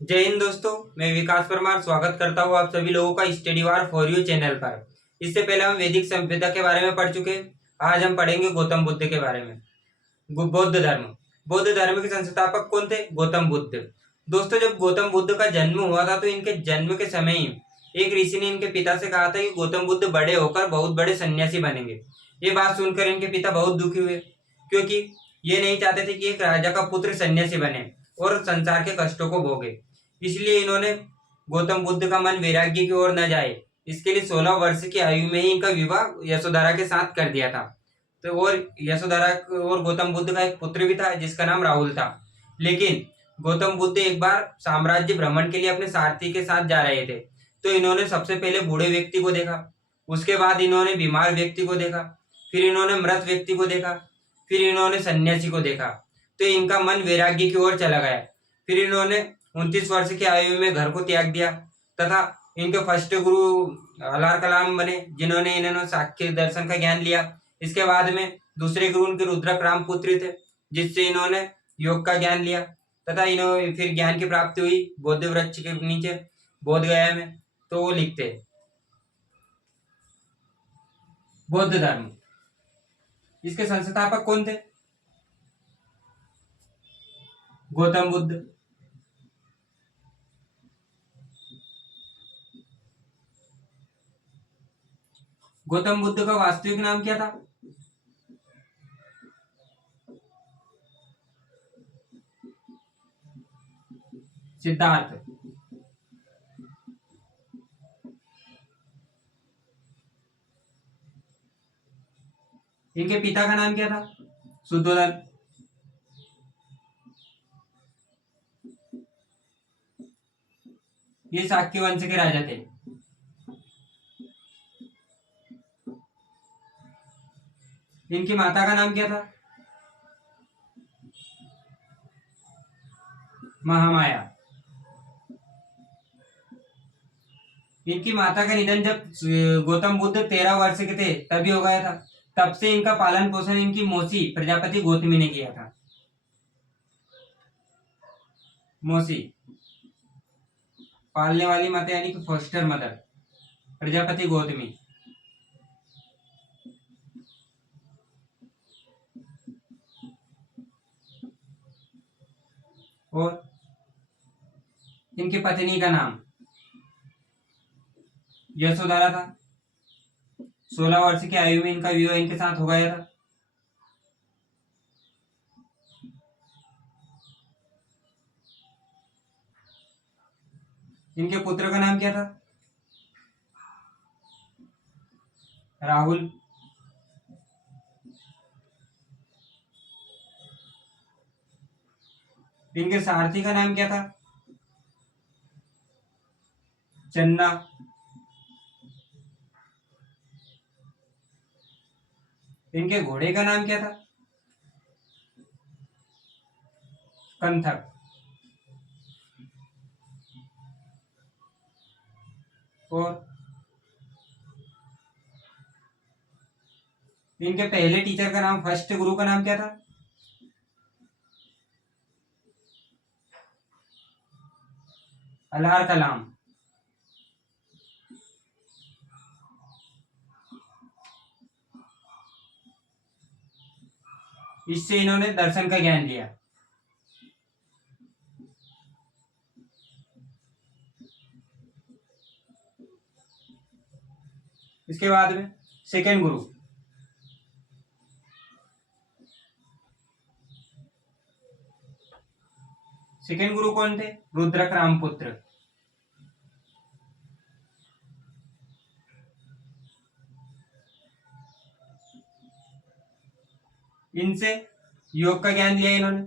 जय हिंद दोस्तों। मैं विकास परमार स्वागत करता हूँ आप सभी लोगों का study war for you channel पर। इससे पहले हम वैदिक सभ्यता के बारे में पढ़ चुके। आज हम पढ़ेंगे गौतम बुद्ध के बारे में। बौद्ध धर्म के संस्थापक कौन थे? गौतम बुद्ध। दोस्तों, जब गौतम बुद्ध का जन्म हुआ था तो इनके जन्म के समय ही एक ऋषि ने इनके पिता से कहा था कि गौतम बुद्ध बड़े होकर बहुत बड़े सन्यासी बनेंगे। ये बात सुनकर इनके पिता बहुत दुखी हुए, क्योंकि ये नहीं चाहते थे कि एक राजा का पुत्र सन्यासी बने और संसार के कष्टों को भोगे। इसलिए इन्होंने गौतम बुद्ध का मन वैराग्य की ओर न जाए, इसके लिए 16 वर्ष की आयु में ही इनका विवाह यशोधरा के साथ कर दिया था। तो और यशोधरा और गौतम बुद्ध का एक पुत्र भी था जिसका नाम राहुल था। लेकिन गौतम बुद्ध एक बार साम्राज्य भ्रमण के लिए अपने सारथी के साथ जा रहे थे, तो इन्होंने सबसे पहले बूढ़े व्यक्ति को देखा, उसके बाद इन्होंने बीमार व्यक्ति को देखा, फिर इन्होंने मृत व्यक्ति को देखा, फिर इन्होंने सन्यासी को देखा। तो इनका मन वैराग्य की ओर चला गया। फिर इन्होंने 29 वर्ष की आयु में घर को त्याग दिया तथा इनके फर्स्ट गुरु अलार कलाम बने, जिन्होंने इन्होंने साख्य दर्शन का ज्ञान लिया। इसके बाद में दूसरे गुरु उनके रुद्रक रामपुत्री थे, जिससे इन्होंने योग का ज्ञान लिया तथा इन्होंने फिर ज्ञान की प्राप्ति हुई बौद्ध वृक्ष के नीचे बोध गया में। तो वो लिखते हैं बौद्ध धर्म। इसके संस्थापक कौन थे? गौतम बुद्ध। गौतम बुद्ध का वास्तविक नाम क्या था? सिद्धार्थ। इनके पिता का नाम क्या था? शुद्धोधन। ये शाक्य वंश के राजा थे। इनकी माता का नाम क्या था? महामाया। इनकी माता का निधन जब गौतम बुद्ध 13 वर्ष के थे तभी हो गया था। तब से इनका पालन पोषण इनकी मौसी प्रजापति गौतमी ने किया था। मौसी पालने वाली माता यानी कि फॉस्टर मदर, प्रजापति गौतमी। और इनकी पत्नी का नाम यशोधरा था। 16 वर्ष की आयु में इनका विवाह इनके साथ हो गया था। इनके पुत्र का नाम क्या था? राहुल। इनके सारथी का नाम क्या था? चन्ना। इनके घोड़े का नाम क्या था? कंथक। और इनके पहले टीचर का नाम, फर्स्ट गुरु का नाम क्या था? अलार कलाम। इससे इन्होंने दर्शन का ज्ञान लिया। इसके बाद में सेकेंड गुरु। सेकेंड गुरु कौन थे? रुद्रक रामपुत्र। इनसे योग का ज्ञान लिया इन्होंने।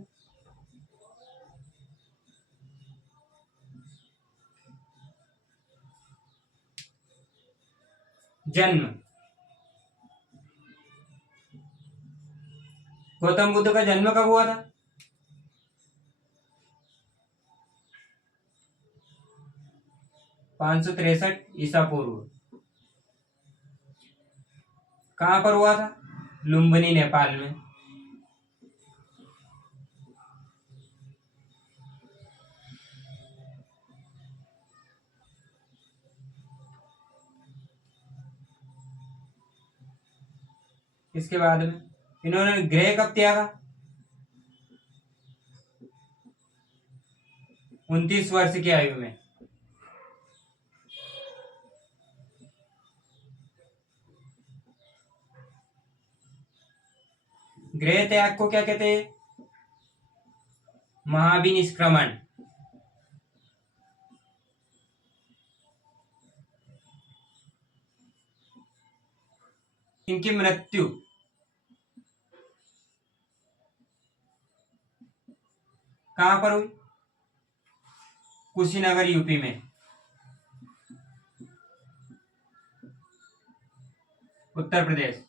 जन्म। गौतम बुद्ध का जन्म कब हुआ था? 563 ईसा पूर्व। कहां पर हुआ था? लुम्बिनी, नेपाल में। इसके बाद में इन्होंने गृह कब त्यागा? 29 वर्ष की आयु में। गृह त्याग को क्या कहते हैं? महाभिनिष्क्रमण। इनकी मृत्यु कहां पर हुई? कुशीनगर यूपी में। उत्तर प्रदेश।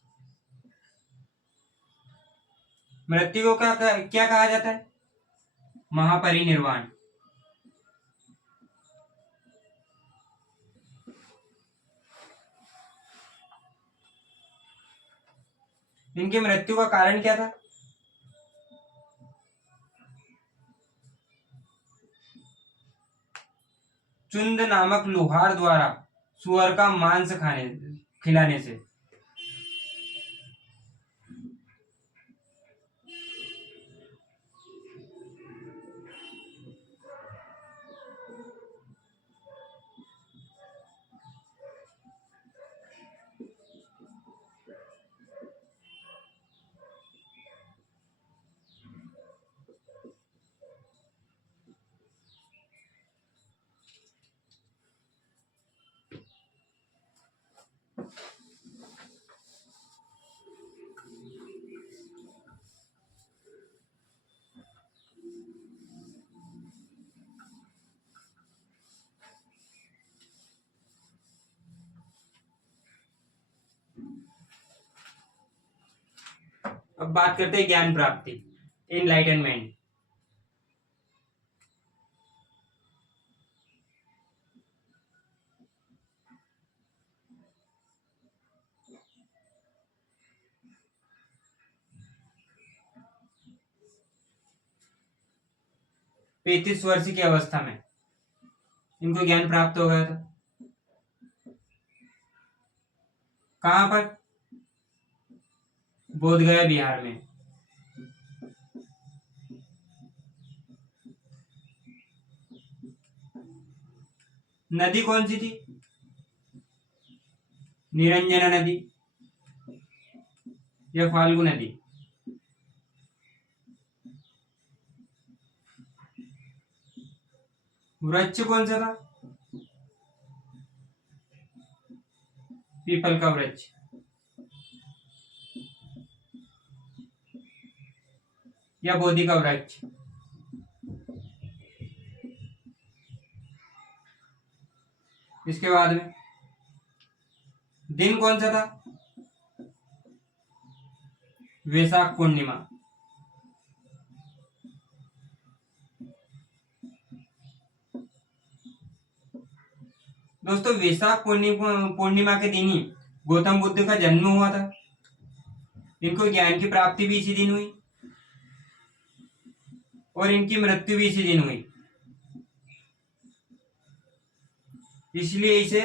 मृत्यु को क्या क्या कहा जाता है? महापरिनिर्वाण। इनकी मृत्यु का कारण क्या था? चुंद नामक लोहार द्वारा सुअर का मांस खिलाने से। अब बात करते हैं ज्ञान प्राप्ति, इनलाइटनमेंट। पैंतीस वर्ष की अवस्था में इनको ज्ञान प्राप्त हो गया था। कहां पर? बोधगया बिहार में। नदी कौन सी थी? निरंजना नदी या फाल्गु नदी? वृक्ष कौन सा था? पीपल का वृक्ष। या बोधि का वृक्ष। इसके बाद में दिन कौन सा था? वैशाख पूर्णिमा। दोस्तों वैशाख पूर्णिमा के दिन ही गौतम बुद्ध का जन्म हुआ था। इनको ज्ञान की प्राप्ति भी इसी दिन हुई और इनकी मृत्यु भी इसी दिन हुई, इसलिए इसे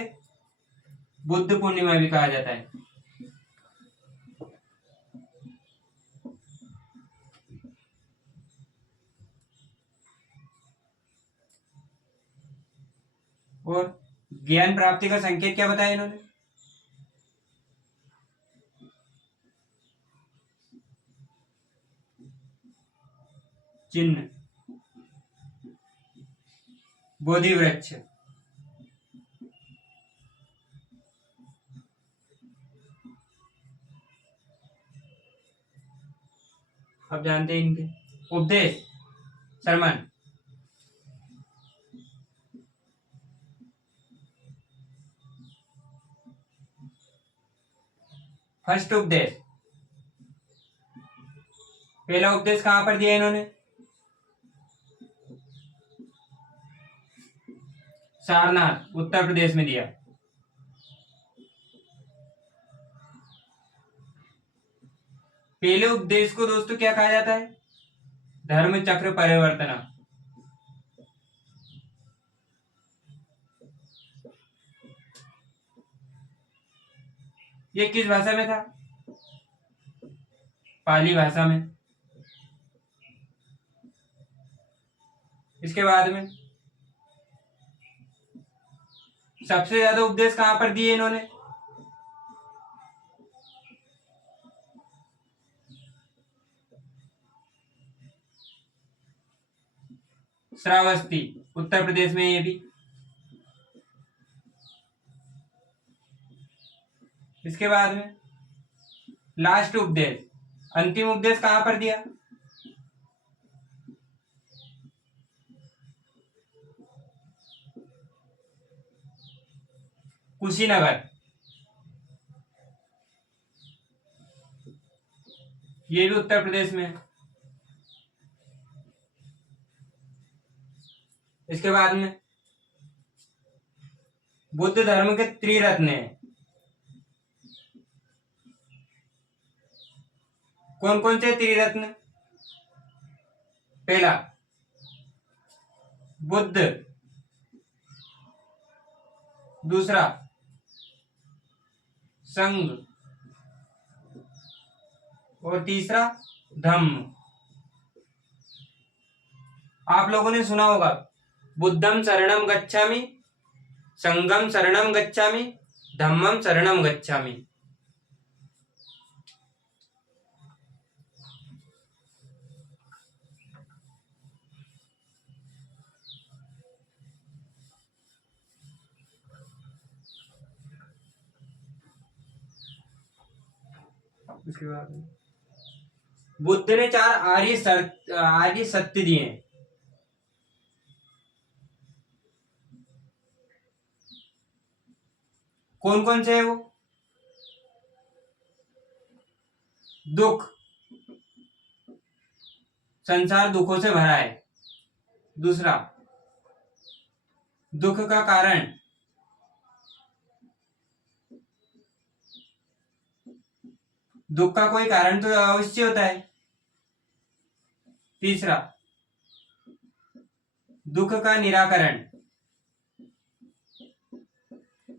बुद्ध पूर्णिमा भी कहा जाता है। और ज्ञान प्राप्ति का संकेत क्या बताया इन्होंने? चिन्ह, बोधि वृक्ष। अब जानते हैं इनके उपदेश, सरमन। फर्स्ट उपदेश, पहला उपदेश कहां पर दिया इन्होंने? सारनाथ, उत्तर प्रदेश में दिया। पहले उपदेश को दोस्तों क्या कहा जाता है? धर्म चक्र परिवर्तना। ये किस भाषा में था? पाली भाषा में। इसके बाद में सबसे ज्यादा उपदेश कहां पर दिए इन्होंने? श्रावस्ती, उत्तर प्रदेश में। ये भी। इसके बाद में लास्ट उपदेश, अंतिम उपदेश कहां पर दिया? कुशीनगर। ये भी उत्तर प्रदेश में है। इसके बाद में बुद्ध धर्म के त्रिरत्न हैं। कौन कौन से त्रिरत्न? पहला बुद्ध, दूसरा संघ, और तीसरा धम्म। आप लोगों ने सुना होगा, बुद्धम शरणम गच्छामि, संघम शरणम गच्छामि, धम्मम शरणम गच्छामि। उसके बाद बुद्ध ने 4 आर्य सत्य दिए हैं। कौन कौन से है वो? दुख, संसार दुखों से भरा है। दूसरा, दुख का कारण, दुख का कोई कारण तो अवश्य होता है। तीसरा, दुख का निराकरण,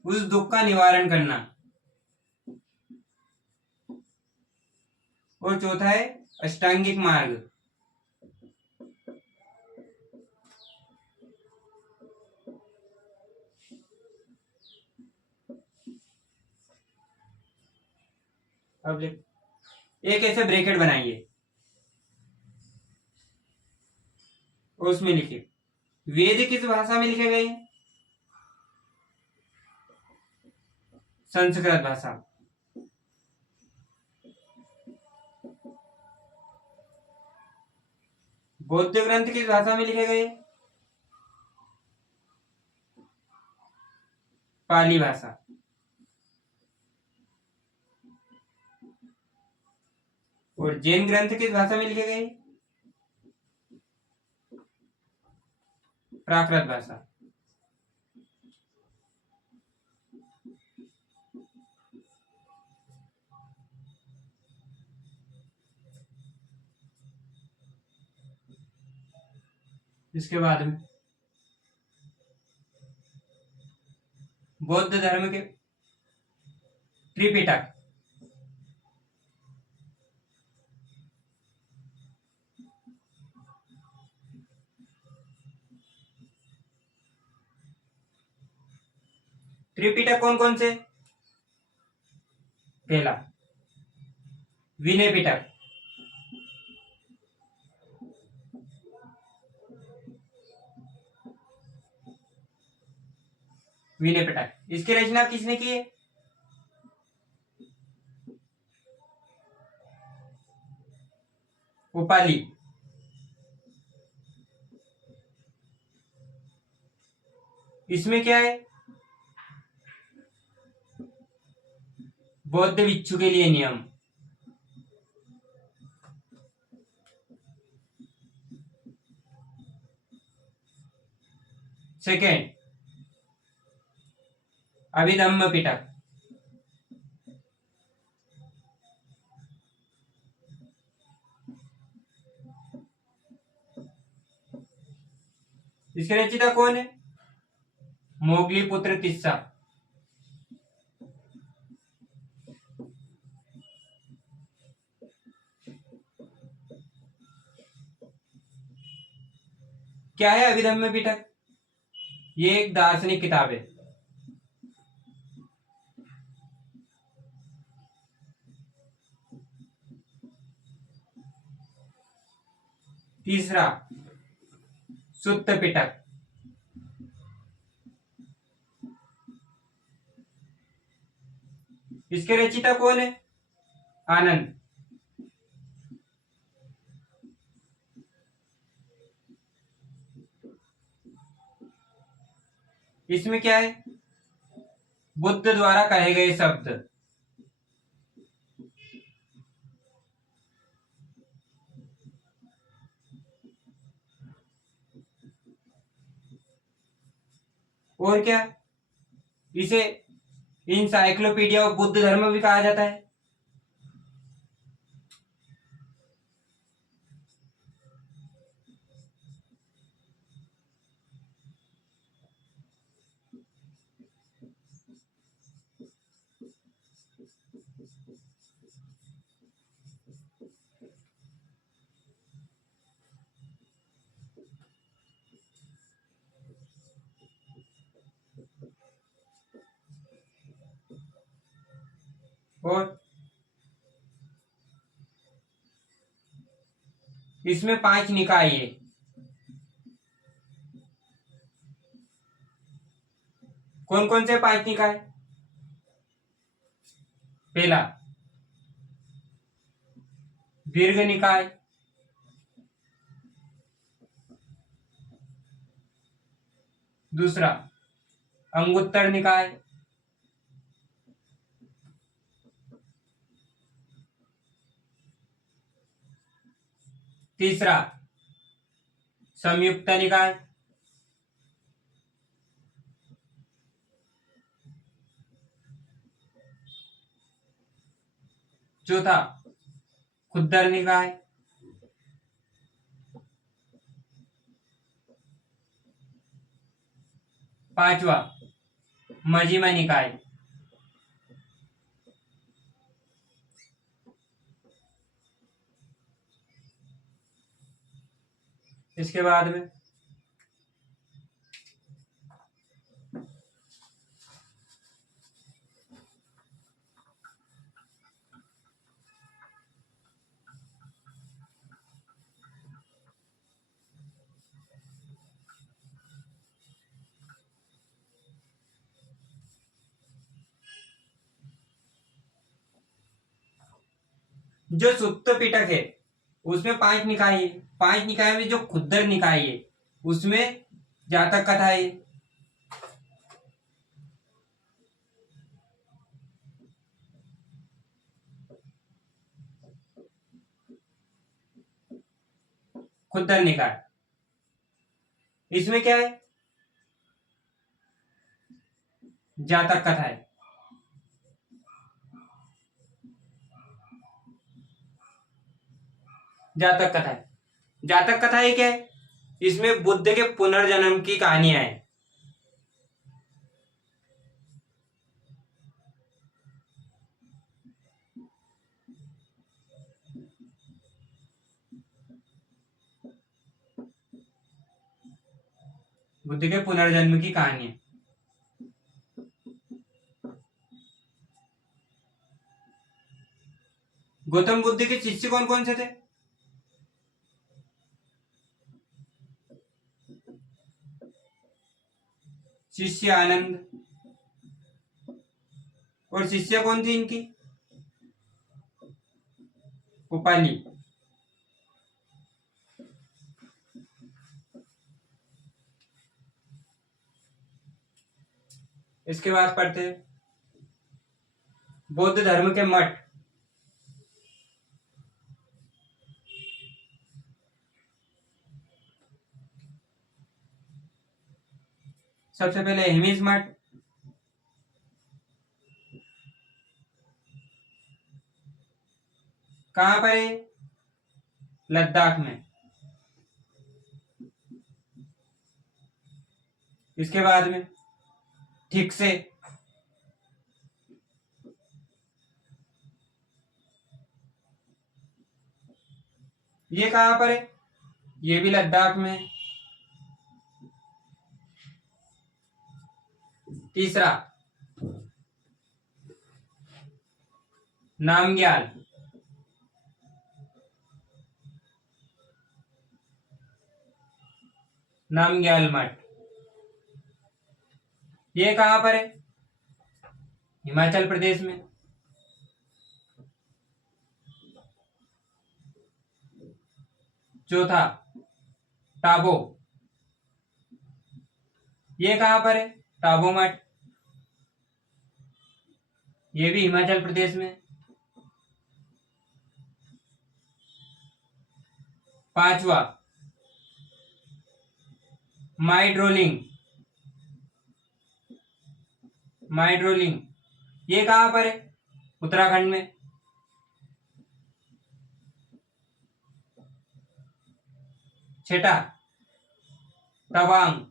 उस दुख का निवारण करना। और चौथा है अष्टांगिक मार्ग। अब एक ऐसे ब्रैकेट बनाइए और उसमें लिखिए वेद किस भाषा में लिखे गए हैं? संस्कृत भाषा। बौद्ध ग्रंथ किस भाषा में लिखे गए? पाली भाषा। और जैन ग्रंथ किस भाषा में लिखे गए? प्राकृत भाषा। इसके बाद में बौद्ध धर्म के त्रिपिटक, त्रिपिटक कौन कौन से? पहला विनय पिटक, विनय पिटक। इसकी रचना किसने की है? उपाली। इसमें क्या है? बौद्ध भिक्षु के लिए नियम। सेकेंड अभिधम्म पिटक। इसके रचयिता कौन है? मोगली पुत्र तिस्सा। क्या है अभिधम्य पिटक? ये एक दार्शनिक किताब है। तीसरा सुत्त पिटक। इसके रचयिता कौन है? आनंद। इसमें क्या है? बुद्ध द्वारा कहे गए शब्द। और क्या? इसे इनसाइक्लोपीडिया ऑफ बुद्ध धर्म भी कहा जाता है। और इसमें 5 निकाय है। कौन कौन से 5 निकाय? पहला दीर्घ निकाय, दूसरा अंगुत्तर निकाय, तीसरा संयुक्त निकाय, चौथा खुद्दर निकाय, पांचवा मजीमा निकाय। इसके बाद में जो सुत्त पिटक है उसमें 5 निकाय है। 5 निकाय में जो खुद्दर निकाय है उसमें जातक कथा है। खुद्दर निकाय, इसमें क्या है? जातक कथा है। जातक कथा है। जातक कथा है क्या है? इसमें बुद्ध के पुनर्जन्म की कहानियां हैं। बुद्ध के पुनर्जन्म की कहानी। गौतम बुद्ध के शिष्य कौन कौन से थे? शिष्य आनंद। और शिष्य कौन थी इनकी? उपाली। इसके बाद पढ़ते हैं बौद्ध धर्म के मठ। सबसे पहले हेमिस मठ, कहां पर है? लद्दाख में। इसके बाद में ठीक से ये कहां पर है? ये भी लद्दाख में। तीसरा नामग्याल, नामग्याल मठ। ये कहां पर है? हिमाचल प्रदेश में। चौथा टाबो, ये कहां पर है? टाबो मठ, ये भी हिमाचल प्रदेश में। पांचवा माइड्रोलिंग, माइड्रोलिंग, ये कहां पर है? उत्तराखंड में। छठा तवांग,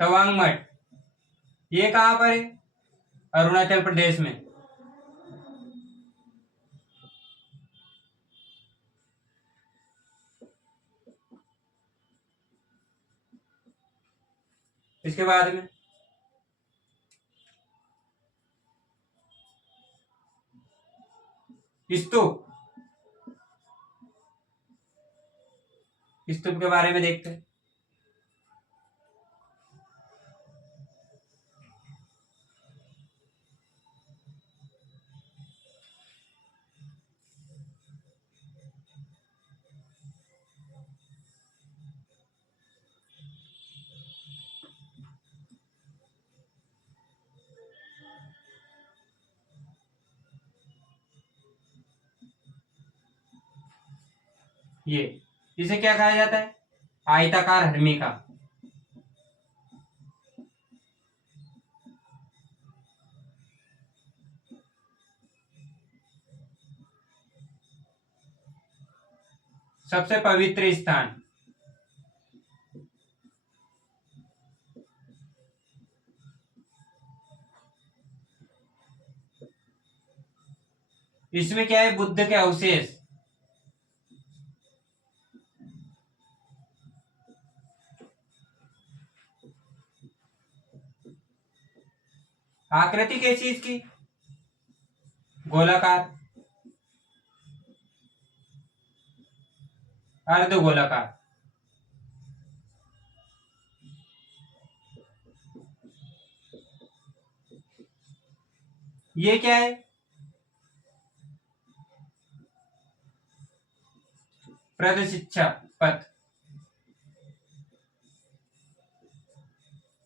तवांग मठ, ये कहां पर है? अरुणाचल प्रदेश में। इसके बाद में स्तूप, स्तूप के बारे में देखते हैं। ये इसे क्या कहा जाता है? आयताकार हर्मिका। सबसे पवित्र स्थान, इसमें क्या है? बुद्ध के अवशेष। आकृति कैसी इसकी? गोलाकार, अर्ध गोलाकार। ये क्या है? प्रदशिक्षा पथ।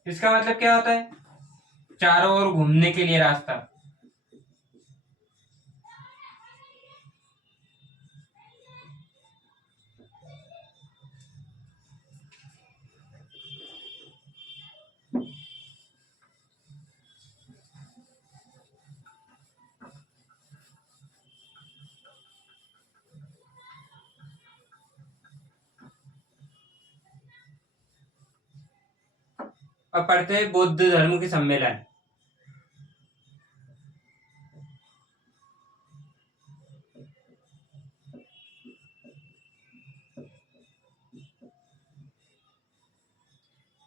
इसका मतलब क्या होता है? चारों ओर घूमने के लिए रास्ता। अब पढ़ते हैं बौद्ध धर्म के सम्मेलन।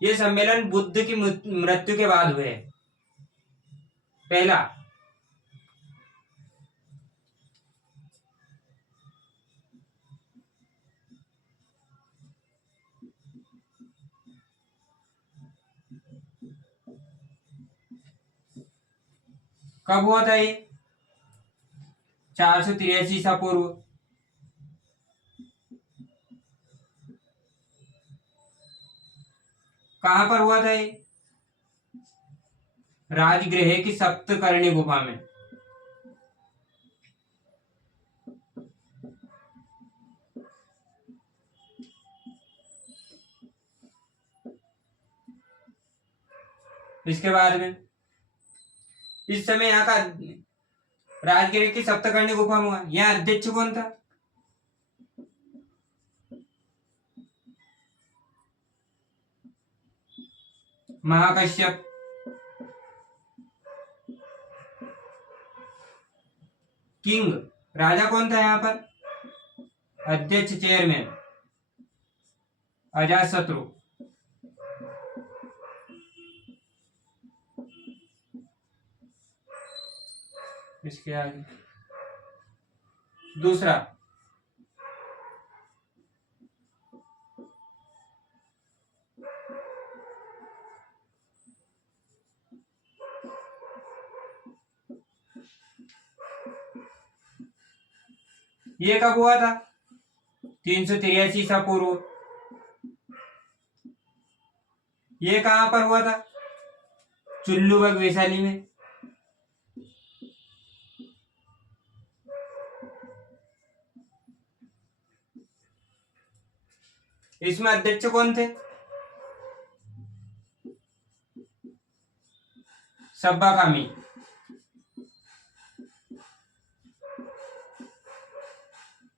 ये सम्मेलन बुद्ध की मृत्यु के बाद हुए। पहला कब हुआ था? ये 483 ईसा पूर्व। कहां पर हुआ था ये? राजगृह की सप्तकर्णी गुफा में। इसके बाद में इस समय यहाँ का राजगीर की सप्तकर्णी गुफा में हुआ। यहाँ अध्यक्ष कौन था? महाकश्यप। किंग, राजा कौन था यहाँ पर? अध्यक्ष, चेयरमैन, अजातशत्रु। इसके आगे दूसरा, ये कब हुआ था? 383 ईसा पूर्व। ये कहां पर हुआ था? चुल्लुबग वैशाली में। इसमें अध्यक्ष कौन थे? सब्बा कामी।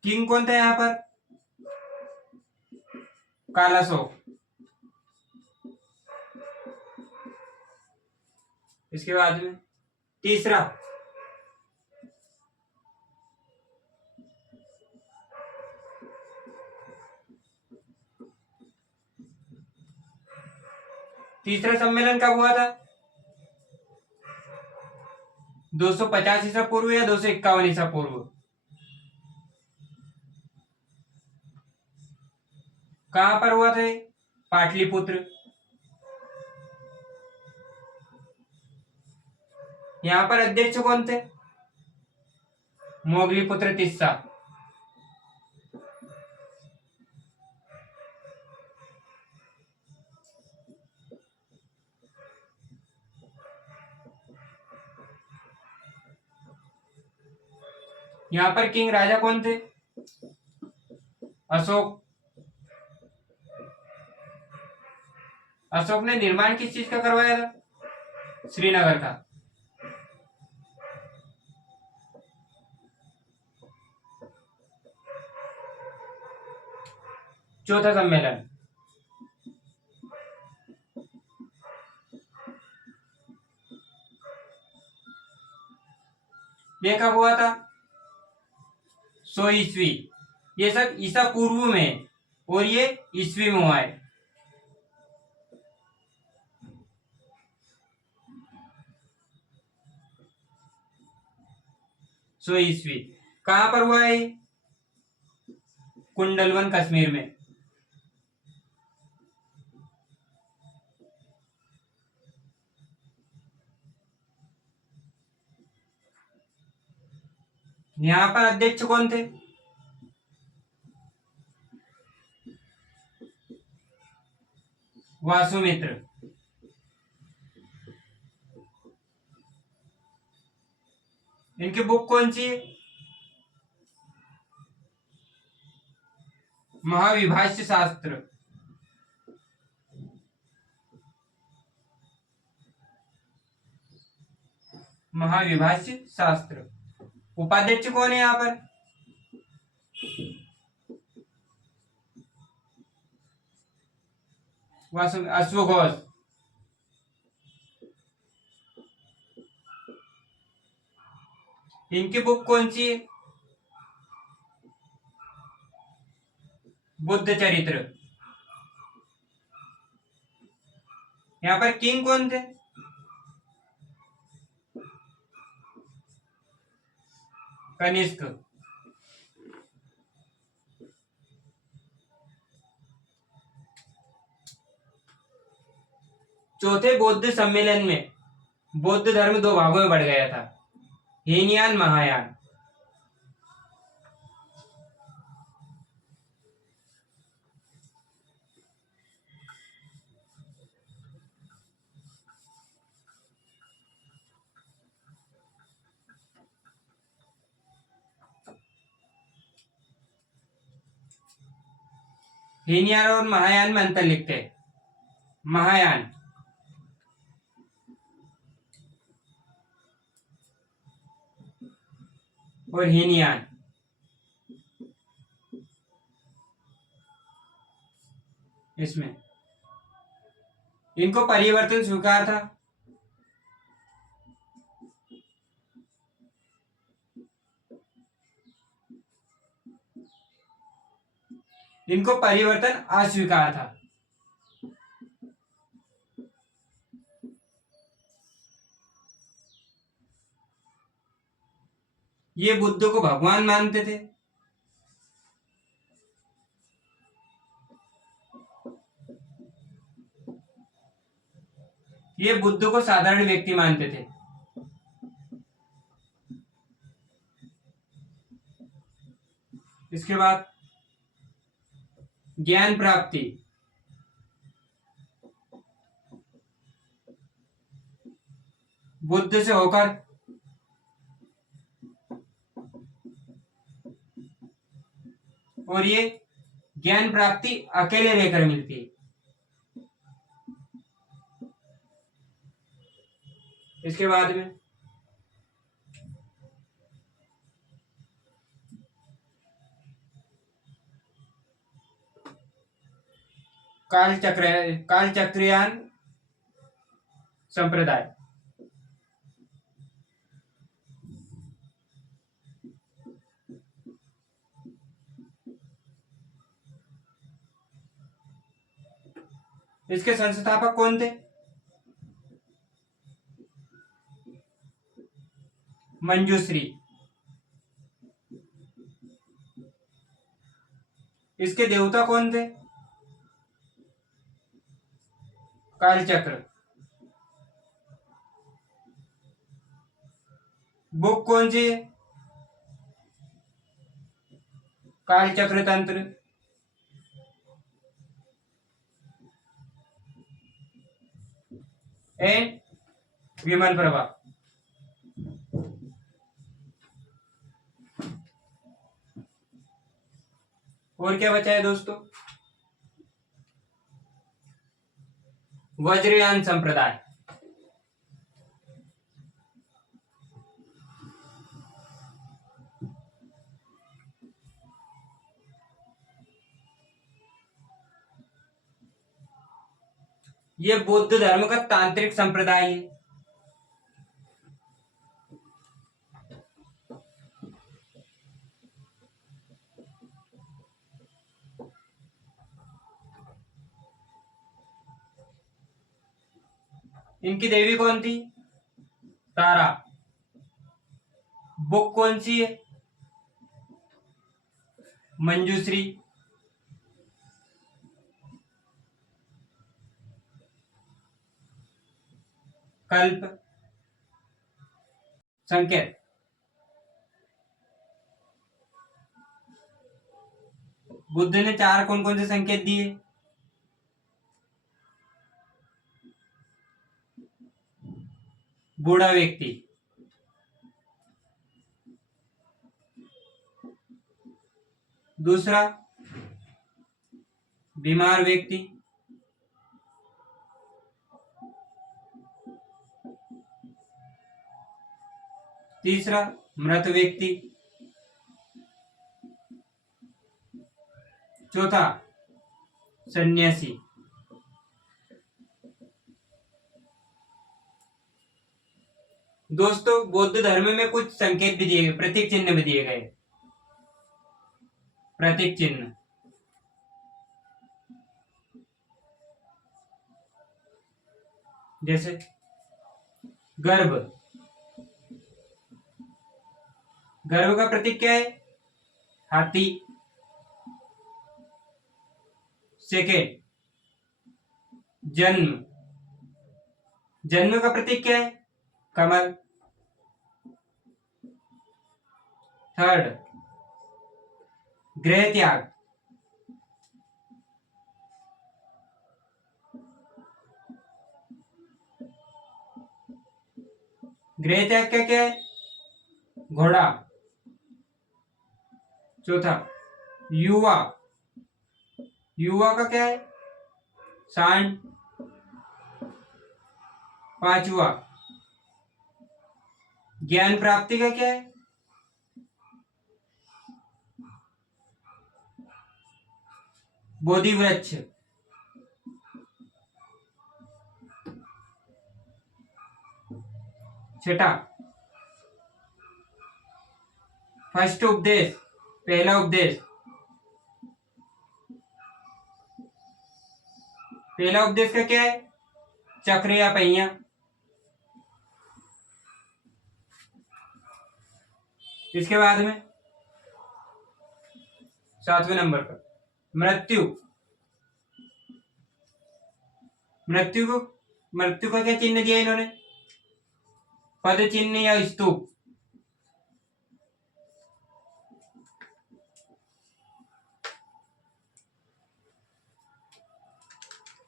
किंग कौन था यहाँ पर? कालाशोक। इसके बाद में तीसरा, तीसरा सम्मेलन कब हुआ था? 250 ईसा पूर्व या 251 ईसा पूर्व? कहां पर हुआ था? पाटलिपुत्र। यहां पर अध्यक्ष कौन थे? मोगलीपुत्र तिस्सा। यहां पर किंग राजा कौन थे? अशोक। अशोक ने निर्माण किस चीज का करवाया था? श्रीनगर का। चौथा सम्मेलन, ये कब हुआ था? 100 ईस्वी। ये सब ईसा पूर्व में और ये ईस्वी में हुआ है। 100 ईस्वी। कहां पर हुआ है? कुंडलवन कश्मीर में। यहां पर अध्यक्ष कौन थे? वासुमित्र। इनकी बुक कौन सी है? महाविभाष्य शास्त्र। महाविभाष्य शास्त्र। उपाध्यक्ष कौन है यहाँ पर? अश्वघोष। इनकी बुक कौन सी है? बुद्ध चरित्र। यहाँ पर किंग कौन थे? कनिष्क। चौथे बौद्ध सम्मेलन में बौद्ध धर्म दो भागों में बढ़ गया था, हीनयान महायान। हीनयान और महायान में अंतर लिखते हैं। महायान और हीनयान, इसमें इनको परिवर्तन स्वीकार था। इनको परिवर्तन अस्वीकार था। ये बुद्ध को भगवान मानते थे। ये बुद्ध को साधारण व्यक्ति मानते थे। इसके बाद ज्ञान प्राप्ति। बुद्ध से होकर और ये ज्ञान प्राप्ति अकेले रहकर मिलती है। इसके बाद में कालचक्रियान संप्रदाय। इसके संस्थापक कौन थे? मंजूश्री। इसके देवता कौन थे? कालचक्र। बुक कौन सी है? कालचक्र तंत्र। एंड विमल प्रभा। और क्या बचा है दोस्तों? वज्रयान संप्रदाय। यह बौद्ध धर्म का तांत्रिक संप्रदाय है। इनकी देवी कौन थी? तारा। बुक कौन सी है? मंजूश्री। कल्प। संकेत। बुद्ध ने 4 कौन कौन से संकेत दिए? बूढ़ा व्यक्ति, दूसरा बीमार व्यक्ति, तीसरा मृत व्यक्ति, चौथा सन्यासी। दोस्तों बौद्ध धर्म में कुछ संकेत भी दिए गए, प्रतीक चिन्ह भी दिए गए। प्रतीक चिन्ह जैसे गर्भ। गर्भ का प्रतीक क्या है? हाथी। सेकेंड जन्म। जन्म का प्रतीक क्या है? कमल। थर्ड गृह त्याग। गृह त्याग क्या क्या है? घोड़ा। चौथा युवा। युवा का क्या है? सांड। पांचवा ज्ञान प्राप्ति का क्या है? बोधि वृक्ष। छठा फर्स्ट उपदेश, पहला उपदेश। पहला उपदेश का क्या है? चक्र या पहिया। इसके बाद में 7वें नंबर पर मृत्यु। मृत्यु का क्या चिन्ह दिया इन्होंने? पद चिन्ह या स्तूप।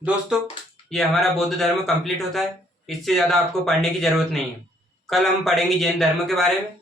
दोस्तों ये हमारा बौद्ध धर्म कंप्लीट होता है। इससे ज्यादा आपको पढ़ने की जरूरत नहीं है। कल हम पढ़ेंगे जैन धर्म के बारे में।